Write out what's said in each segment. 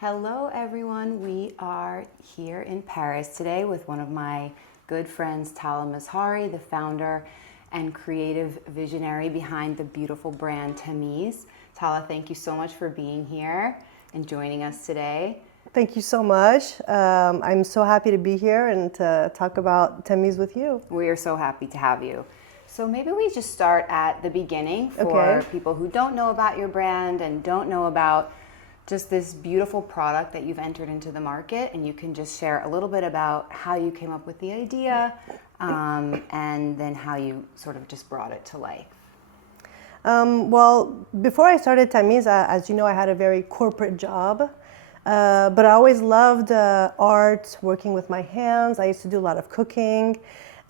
Hello everyone, we are here in Paris today with one of my good friends, Tala Mazhari, the founder and creative visionary behind the beautiful brand Tameez. Tala, thank you so much for being here and joining us today. Thank you so much. I'm so happy to be here and to talk about Tameez with you. We are so happy to have you. So maybe we just start at the beginning for people who don't know about your brand and don't know about just this beautiful product that you've entered into the market, and you can just share a little bit about how you came up with the idea and then how you sort of just brought it to life. Well, before I started Tameez, as you know, I had a very corporate job, but I always loved art, working with my hands. I used to do a lot of cooking,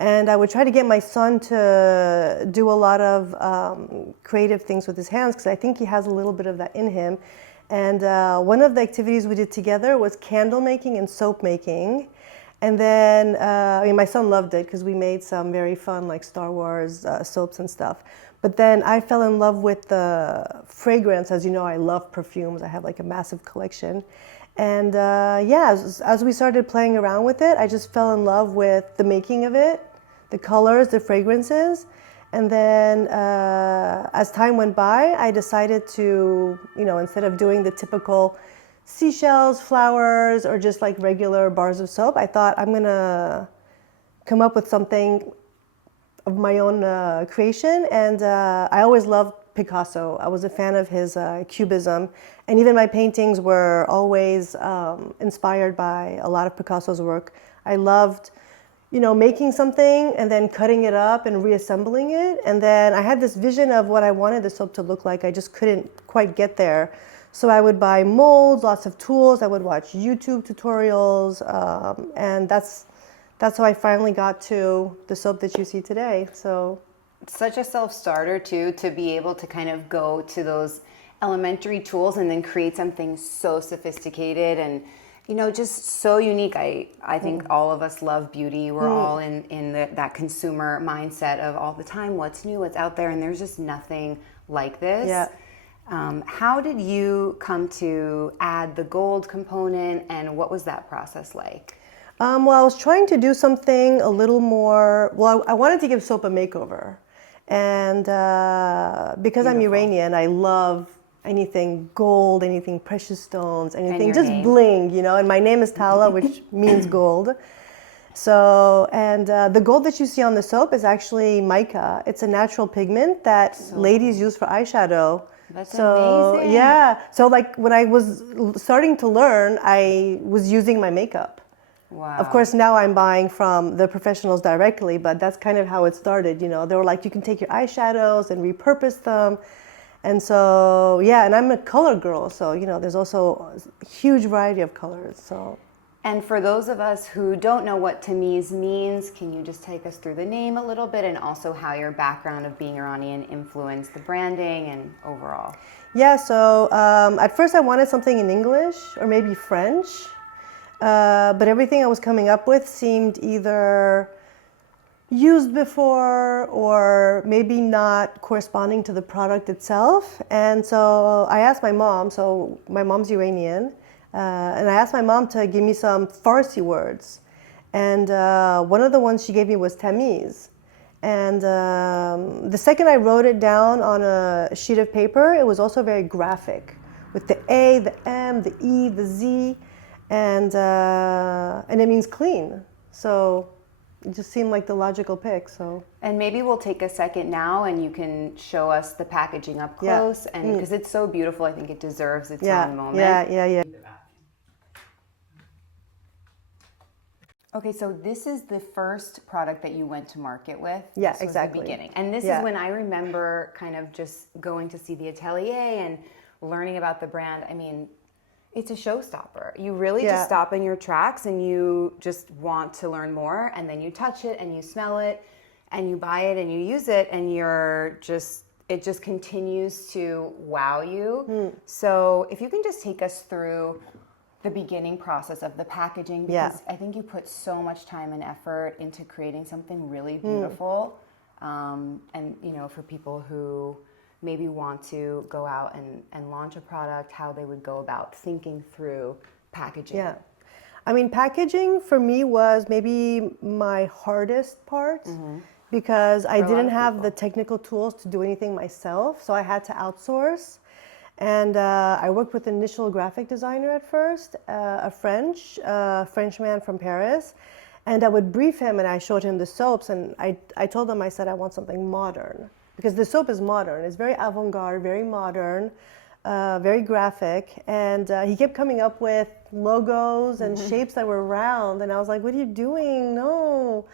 and I would try to get my son to do a lot of creative things with his hands because I think he has a little bit of that in him. And one of the activities we did together was candle making and soap making. And then, my son loved it because we made some very fun, like Star Wars soaps and stuff. But then I fell in love with the fragrance. As you know, I love perfumes. I have like a massive collection. And as we started playing around with it, I just fell in love with the making of it, the colors, the fragrances. And then as time went by, I decided to, instead of doing the typical seashells, flowers, or just like regular bars of soap, I thought I'm going to come up with something of my own creation. And I always loved Picasso. I was a fan of his cubism. And even my paintings were always inspired by a lot of Picasso's work. I loved making something and then cutting it up and reassembling it. And then I had this vision of what I wanted the soap to look like. I just couldn't quite get there. So I would buy molds, lots of tools. I would watch YouTube tutorials. And that's how I finally got to the soap that you see today. So it's such a self-starter too, to be able to kind of go to those elementary tools and then create something so sophisticated and just so unique. I think all of us love beauty. We're all in that consumer mindset of all the time, what's new, what's out there, and there's just nothing like this. Yeah. How did you come to add the gold component, and what was that process like? Well, I was trying to do something a little more, I wanted to give soap a makeover. And because I'm Iranian, I love anything gold, anything precious stones, anything just bling, and my name is Tala, which means gold. So, and the gold that you see on the soap is actually mica. It's a natural pigment that ladies use for eyeshadow. That's amazing. Yeah. So like when I was starting to learn, I was using my makeup. Wow. Of course, now I'm buying from the professionals directly, but that's kind of how it started. They were like, you can take your eyeshadows and repurpose them. And so, and I'm a color girl, so, there's also a huge variety of colors, so. And for those of us who don't know what Tameez means, can you just take us through the name a little bit and also how your background of being Iranian influenced the branding and overall? Yeah, so at first I wanted something in English or maybe French, but everything I was coming up with seemed either used before or maybe not corresponding to the product itself. And so I asked my mom, so my mom's Iranian, and I asked my mom to give me some Farsi words. And one of the ones she gave me was Tameez. And the second I wrote it down on a sheet of paper, it was also very graphic with the A, the M, the E, the Z, and it means clean. So it just seemed like the logical pick. So, and maybe we'll take a second now and you can show us the packaging up close, and because it's so beautiful, I think it deserves its own moment. Yeah. Okay, so this is the first product that you went to market with. Yeah, this was exactly. The beginning, and this is when I remember kind of just going to see the Atelier and learning about the brand. I mean, it's a showstopper. You really just stop in your tracks and you just want to learn more, and then you touch it and you smell it and you buy it and you use it, and it just continues to wow you. So if you can just take us through the beginning process of the packaging, because I think you put so much time and effort into creating something really beautiful. And for people who maybe want to go out and launch a product, how they would go about thinking through packaging? Yeah. I mean, packaging for me was maybe my hardest part because I didn't have the technical tools to do anything myself. So I had to outsource. And I worked with an initial graphic designer at first, a Frenchman from Paris. And I would brief him and I showed him the soaps. And I told him, I said, I want something modern. Because the soap is modern. It's very avant-garde, very modern. Very graphic, and he kept coming up with logos and shapes that were round, and I was like, what are you doing? No.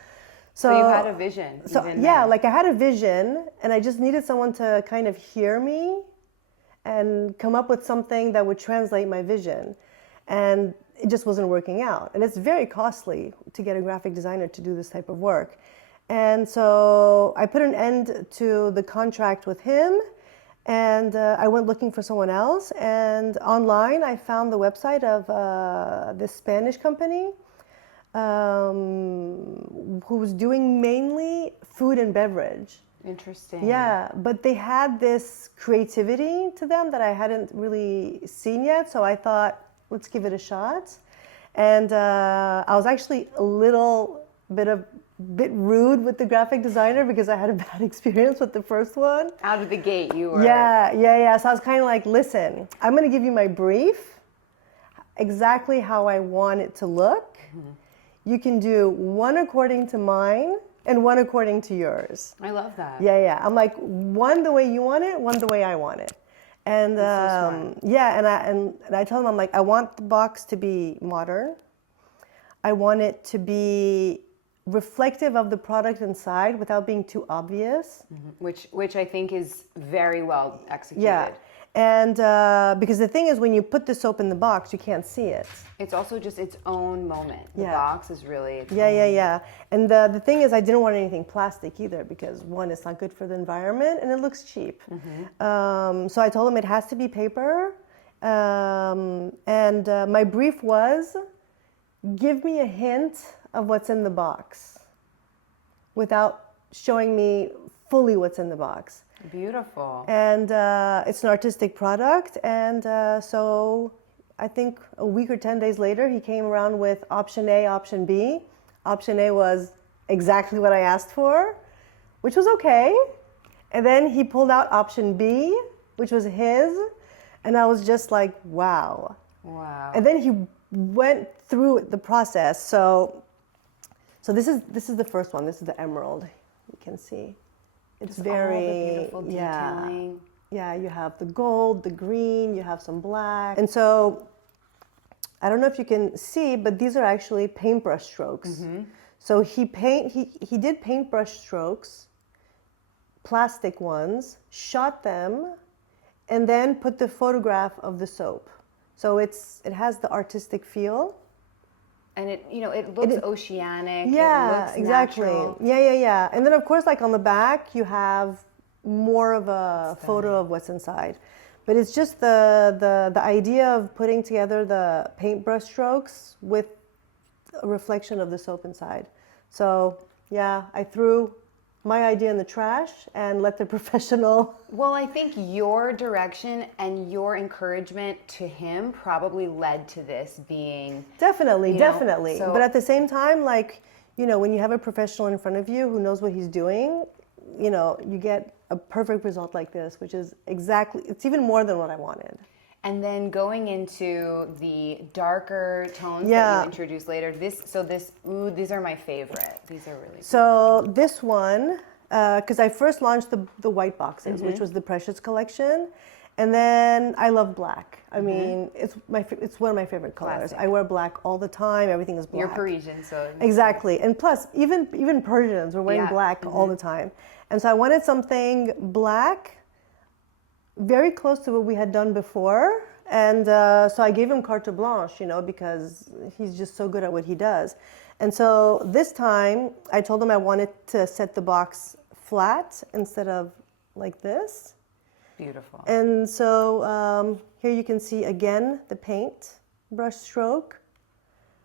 So you had a vision. So yeah, like I had a vision, and I just needed someone to kind of hear me and come up with something that would translate my vision, and it just wasn't working out. And it's very costly to get a graphic designer to do this type of work. And so I put an end to the contract with him. And I went looking for someone else, and online I found the website of this Spanish company who was doing mainly food and beverage. Interesting. Yeah, but they had this creativity to them that I hadn't really seen yet, so I thought, let's give it a shot. And I was actually a bit rude with the graphic designer because I had a bad experience with the first one. Out of the gate, you were... Yeah. So I was kind of like, listen, I'm going to give you my brief, exactly how I want it to look. You can do one according to mine and one according to yours. I love that. Yeah. I'm like, one the way you want it, one the way I want it. And and I told him, I'm like, I want the box to be modern. I want it to be reflective of the product inside without being too obvious. Which I think is very well executed. Yeah. And because the thing is, when you put the soap in the box, you can't see it. It's also just its own moment. The box is really its own. Yeah. And the thing is, I didn't want anything plastic either because one, it's not good for the environment and it looks cheap. So I told him it has to be paper. And my brief was, give me a hint of what's in the box without showing me fully what's in the box. Beautiful. And it's an artistic product. And so I think a week or 10 days later, he came around with option A, option B. Option A was exactly what I asked for, which was okay. And then he pulled out option B, which was his. And I was just like, wow. And then he went through the process. So this is the first one. This is the emerald. You can see. It's very all the beautiful detailing. Yeah, you have the gold, the green, you have some black. And so I don't know if you can see, but these are actually paintbrush strokes. So he did paintbrush strokes, plastic ones, shot them, and then put the photograph of the soap. So it has the artistic feel. And it looks oceanic. Yeah, it looks exactly. Natural. Yeah. And then of course, like on the back, you have more of a photo of what's inside. But it's just the idea of putting together the paintbrush strokes with a reflection of the soap inside. So yeah, I threw my idea in the trash and let the professional. Well, I think your direction and your encouragement to him probably led to this being... Definitely. So, but at the same time, like, when you have a professional in front of you who knows what he's doing, you get a perfect result like this, which is it's even more than what I wanted. And then going into the darker tones that you introduced later, these are my favorite. These are really So this one, because I first launched the white boxes, which was the Precious collection. And then I love black. I mean, it's one of my favorite colors. Classic. I wear black all the time. Everything is black. You're Parisian, so... Exactly. And plus, even Persians were wearing black all the time. And so I wanted something black, very close to what we had done before. And so I gave him carte blanche, because he's just so good at what he does. And so this time I told him I wanted to set the box flat instead of like this. Beautiful. And so here you can see again the paint brush stroke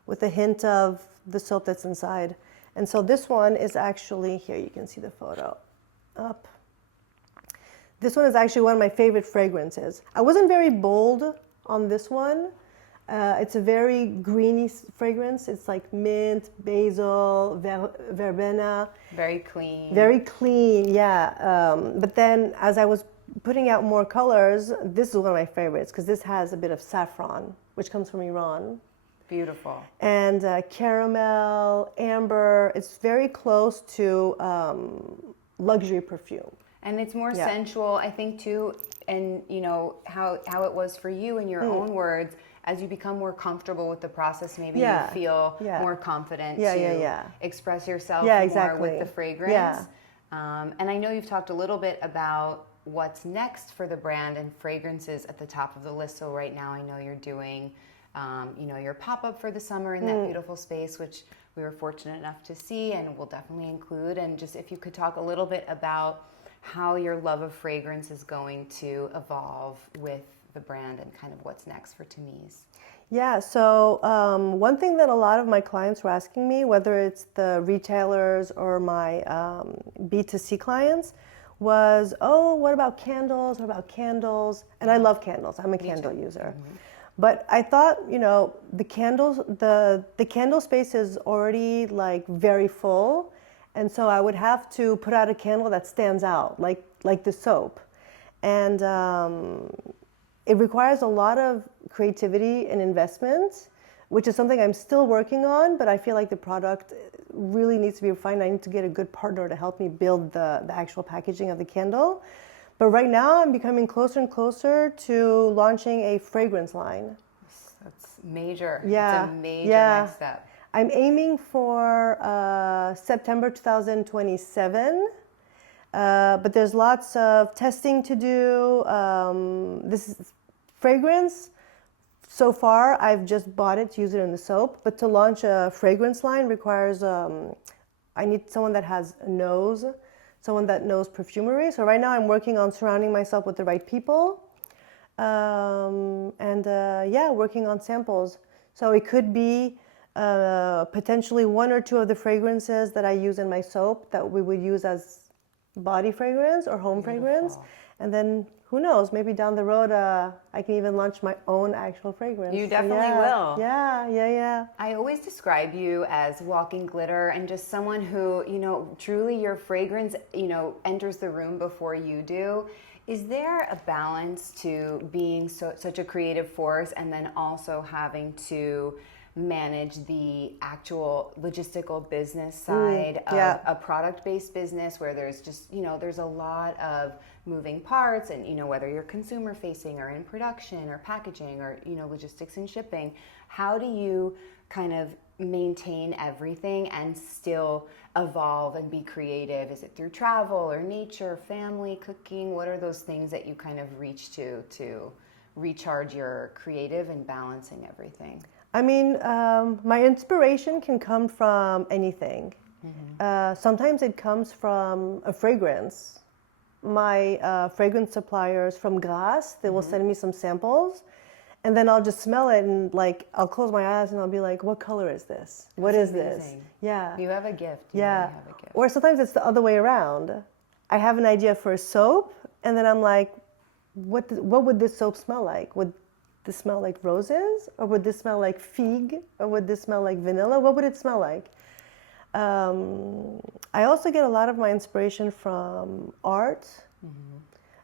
with a hint of the soap that's inside. And so this one is actually, here you can see the photo up. This one is actually one of my favorite fragrances. I wasn't very bold on this one. It's a very greeny fragrance. It's like mint, basil, verbena. Very clean. Very clean, yeah. But then as I was putting out more colors, this is one of my favorites because this has a bit of saffron, which comes from Iran. Beautiful. And caramel, amber. It's very close to luxury perfume. And it's more sensual, I think, too. And, you know, how it was for you in your own words. As you become more comfortable with the process, maybe you feel more confident to express yourself more with the fragrance. Yeah. And I know you've talked a little bit about what's next for the brand and fragrances at the top of the list. So right now I know you're doing, you know, your pop-up for the summer in that beautiful space, which we were fortunate enough to see and we'll definitely include. And just if you could talk a little bit about how your love of fragrance is going to evolve with the brand and kind of what's next for Tameez. Yeah, so one thing that a lot of my clients were asking me, whether it's the retailers or my B2C clients, was, oh, what about candles? What about candles? And I love candles. I'm a candle user. Mm-hmm. But I thought, you know, the candles, the candle space is already like very full. And so I would have to put out a candle that stands out, like the soap. And it requires a lot of creativity and investment, which is something I'm still working on, but I feel like the product really needs to be refined. I need to get a good partner to help me build the actual packaging of the candle. But right now I'm becoming closer and closer to launching a fragrance line. That's major. Yeah. It's a major next step. I'm aiming for September 2027. But there's lots of testing to do. This is fragrance. So far, I've just bought it to use it in the soap. But to launch a fragrance line requires, I need someone that has a nose, someone that knows perfumery. So right now I'm working on surrounding myself with the right people. Working on samples. So it could be potentially one or two of the fragrances that I use in my soap that we would use as body fragrance or home fragrance, and then who knows, maybe down the road I can even launch my own actual fragrance. You definitely will. Yeah. I always describe you as walking glitter and just someone who, you know, truly your fragrance, you know, enters the room before you do. Is there a balance to being such a creative force and then also having to manage the actual logistical business side of a product-based business where there's just, you know, there's a lot of moving parts and, you know, whether you're consumer facing or in production or packaging or, you know, logistics and shipping, how do you kind of maintain everything and still evolve and be creative? Is it through travel or nature, family, cooking? What are those things that you kind of reach to recharge your creative and balancing everything? I mean, my inspiration can come from anything. Mm-hmm. Sometimes it comes from a fragrance. My fragrance suppliers from Grasse, they will send me some samples, and then I'll just smell it and like I'll close my eyes and I'll be like, what color is this? What is this? Yeah. You have a gift. Yeah. You have a gift. Or sometimes it's the other way around. I have an idea for a soap, and then I'm like, what would this soap smell like? Would this smell like roses, or would this smell like fig, or would this smell like vanilla? What would it smell like? I also get a lot of my inspiration from art,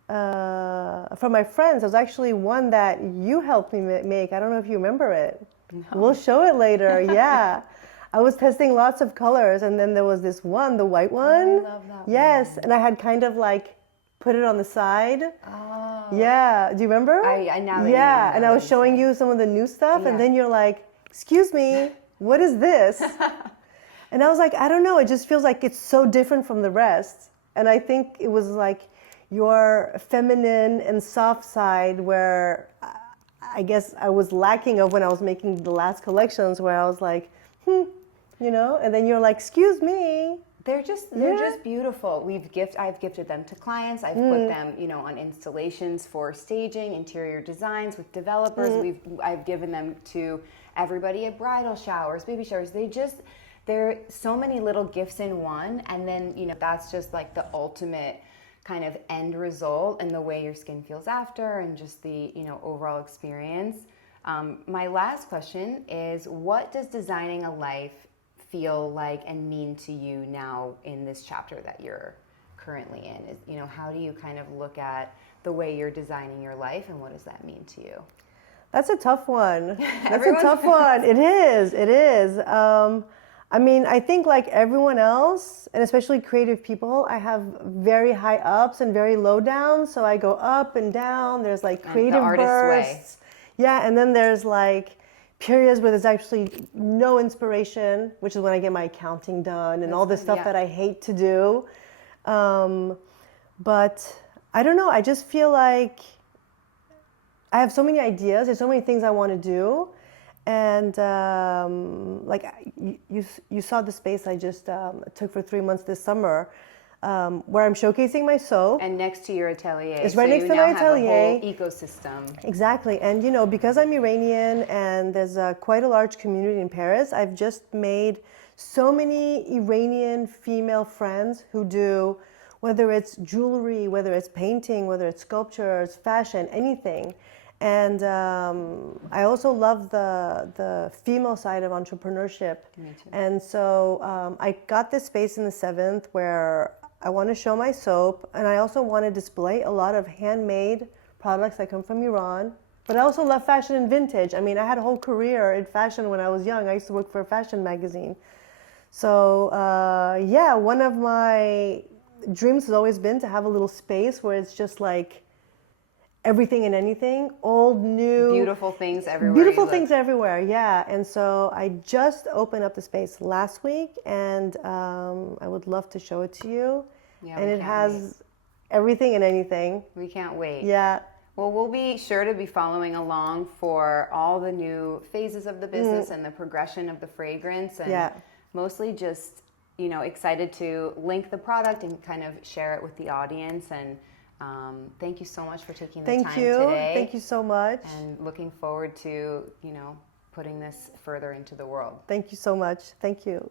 from my friends. There's actually one that you helped me make. I don't know if you remember it. No. We'll show it later. Yeah. I was testing lots of colors, and then there was this one, the white one. I love that yes, one. And I had kind of like put it on the side. Oh. Yeah, do you remember? I now. Yeah, and I was showing you some of the new stuff, and then you're like, "Excuse me, what is this?" And I was like, "I don't know. It just feels like it's so different from the rest." And I think it was like your feminine and soft side, where I guess I was lacking of when I was making the last collections, where I was like, you know. And then you're like, "Excuse me." They're just beautiful. I've gifted them to clients. I've put them, you know, on installations for staging, interior designs with developers. I've given them to everybody at bridal showers, baby showers. They're so many little gifts in one, and then, you know, that's just like the ultimate kind of end result and the way your skin feels after and just the, overall experience. My last question is, what does designing a life feel like and mean to you now in this chapter that you're currently in? How do you kind of look at the way you're designing your life, and what does that mean to you? That's a tough one. That's a tough one. It is. It is. I think like everyone else, and especially creative people, I have very high ups and very low downs. So I go up and down. There's like creative bursts. Yeah, and then there's like periods where there's actually no inspiration, which is when I get my accounting done and all the stuff that I hate to do. But I don't know. I just feel like I have so many ideas. There's so many things I want to do. And like you saw the space I just took for 3 months this summer, where I'm showcasing my soap. And next to your atelier. It's right next to my atelier. Have a whole ecosystem. Exactly. And because I'm Iranian and there's quite a large community in Paris, I've just made so many Iranian female friends who do, whether it's jewelry, whether it's painting, whether it's sculptures, fashion, anything. And I also love the female side of entrepreneurship. Me too. And so I got this space in the 7th where I want to show my soap, and I also want to display a lot of handmade products that come from Iran. But I also love fashion and vintage. I mean, I had a whole career in fashion when I was young. I used to work for a fashion magazine. So one of my dreams has always been to have a little space where it's just like everything and anything, old, new. Beautiful things everywhere. Beautiful things everywhere, yeah. And so I just opened up the space last week, and I would love to show it to you. Yeah, and it has everything and anything. We can't wait. Yeah. Well, we'll be sure to be following along for all the new phases of the business and the progression of the fragrance, and mostly just, excited to link the product and kind of share it with the audience. And thank you so much for taking the time today. Thank you so much. And looking forward to, putting this further into the world. Thank you so much. Thank you.